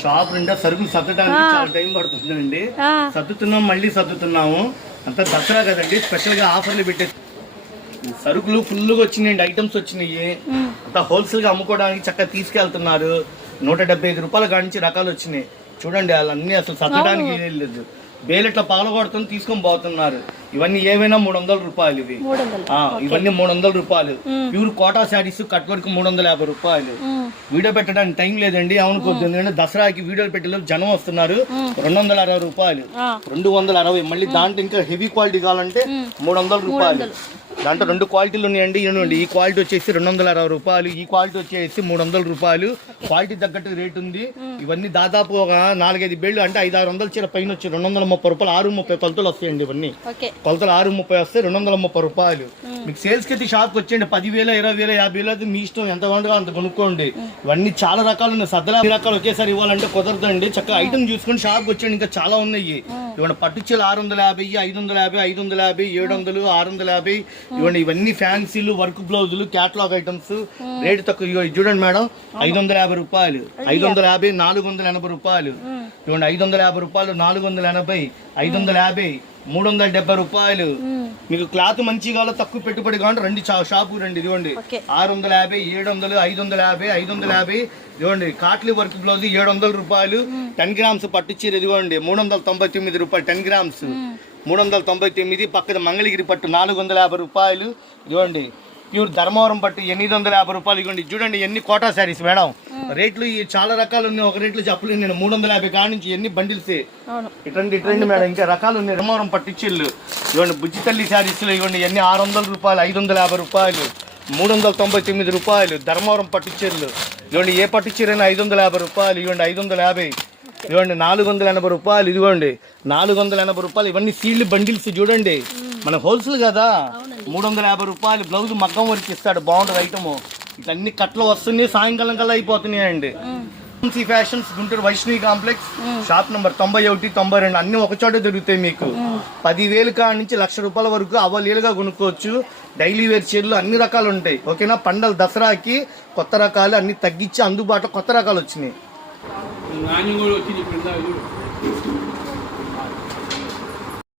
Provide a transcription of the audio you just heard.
Shop నిండా సరుకులు సర్దడానికి చాలా టైం పడుతుందండి. సర్దుతున్నాం, మళ్ళీ సర్దుతున్నాము. అంతా దసరా కదండి, స్పెషల్ గా ఆఫర్లు పెట్టే సరుకులు ఫుల్గా వచ్చినాయండి. ఐటమ్స్ వచ్చినాయి, అంతా హోల్సేల్ గా అమ్ముకోవడానికి చక్కగా తీసుకెళ్తున్నారు. 175 రూపాయల కానించి రకాలు వచ్చినాయి చూడండి. వాళ్ళన్నీ అసలు సర్దడానికి లేదు. బేలెట్ల పాలు కొడుతుంది తీసుకొని పోతున్నారు. ఇవన్నీ ఏవైనా 300 రూపాయలు. ఇవన్నీ 300 రూపాయలు. Pure Kota saris cut work 350 రూపాయలు. వీడియో పెట్టడానికి టైం లేదండి, అవునుకోద్దు. ఎందుకంటే దసరాకి వీడియోలు పెట్టే జనం వస్తున్నారు. 260 రూపాయలు, 260. మళ్ళీ దాంట్లో ఇంకా హెవీ క్వాలిటీ కావాలంటే 300 రూపాయలు. దాంట్లో 2 క్వాలిటీలు ఉన్నాయండి. ఈ క్వాలిటీ వచ్చేసి 260 రూపాయలు, ఈ క్వాలిటీ వచ్చేసి 300 రూపాయలు. క్వాలిటీ తగ్గట్టు రేట్ ఉంది. ఇవన్నీ దాదాపు ఒక 4-5 బేళ్లు అంటే 500-600 చీర పైన వచ్చి 230 రూపాయలు, 630 కొలతలు వస్తాయండి. ఇవన్నీ కొలతలు 630 వస్తాయి, 230 రూపాయలు. మీకు సేల్స్కి అయితే షాప్కి వచ్చేయండి. 10,000, 20,000, 50,000 అయితే మీ ఇష్టం, ఎంత బాగుంటుందో అంత కొనుక్కోండి. ఇవన్నీ చాలా రకాలు ఉన్నాయి. సద్దలా రకాలు ఒకేసారి ఇవ్వాలంటే కుదరదండి. చక్కగా ఐటమ్ చూసుకొని షాప్కి వచ్చేయండి. ఇంకా చాలా ఉన్నాయి. ఇవ్వండి పట్టు చీరలు 650, 550, 550, 700, 650. ఇవ్వండి ఇవన్నీ ఫ్యాన్సీలు, వర్క్ బ్లౌజులు, క్యాటలాగ్ ఐటమ్స్. రేటు తక్కువ. చూడండి మేడం, 550 రూపాయలు, 550, 480 రూపాయలు. ఇవ్వండి 550 రూపాయలు, 480, 550, 370 రూపాయలు. మీకు క్లాత్ మంచి కావాలో, తక్కువ పెట్టుబడి కావాలి, రండి షాపు రండి. ఇదిగోండి 650, 700, 550, 550. ఇదిగోండి కాట్లీ వర్క్ బ్లౌజ్ 700 రూపాయలు. 10 గ్రామ్స్ పట్టు చీర ఇదిగోండి 399 రూపాయలు. 10 గ్రామ్స్ 399. పక్కన మంగళగిరి పట్టు 450 రూపాయలు. ఇదిగోండి ప్యూర్ ధర్మవరం పట్టు 850 రూపాయలు. ఇవ్వండి చూడండి ఎన్ని కోటా శారీస్ మేడం. రేట్లు చాలా రకాలు ఉన్నాయి, ఒక రేట్లు చెప్పలేదు నేను. 350 కాడి నుంచి ఎన్ని బండిల్సే. ఇట్రండి మేడం, ఇంకా రకాలు ఉన్నాయి. ధర్మవరం పట్టు చీరలు ఇవ్వండి. బుజ్జి తల్లి శారీస్ ఇవ్వండి ఎన్ని 600 రూపాయలు, 550 రూపాయలు, 399 రూపాయలు. ధర్మవరం పట్టు చీరలు ఇవ్వండి, ఏ పట్టు చీర అయినా 550 రూపాయలు. ఇవ్వండి 550. ఇవ్వండి 480 రూపాయలు. ఇదిగోండి 480 రూపాయలు. ఇవన్నీ సీల్డ్ బండిల్స్ చూడండి, మన హోల్సేల్ కదా. 350 రూపాయలు. బ్లౌజ్ మగ్గం వరకు ఇస్తాడు, బాగుంటుంది ఐటమ్. ఇట్లన్నీ కట్లు వస్తున్నాయి, సాయంకాలం కల్లా అయిపోతున్నాయండి. Fashions Guntur Vaishnavi complex, shop number 91, 92 అన్ని ఒక చోట దొరుకుతాయి. మీకు 10,000 కాడి నుంచి 1,00,000 రూపాయల వరకు అవలీలుగా కొనుక్కోవచ్చు. డైలీ వేర్ చీరలు అన్ని రకాలు ఉంటాయి. ఓకేనా, పండగ దసరాకి కొత్త రకాలు అన్ని తగ్గించి అందుబాటులో కొత్త రకాలు వచ్చినాయి.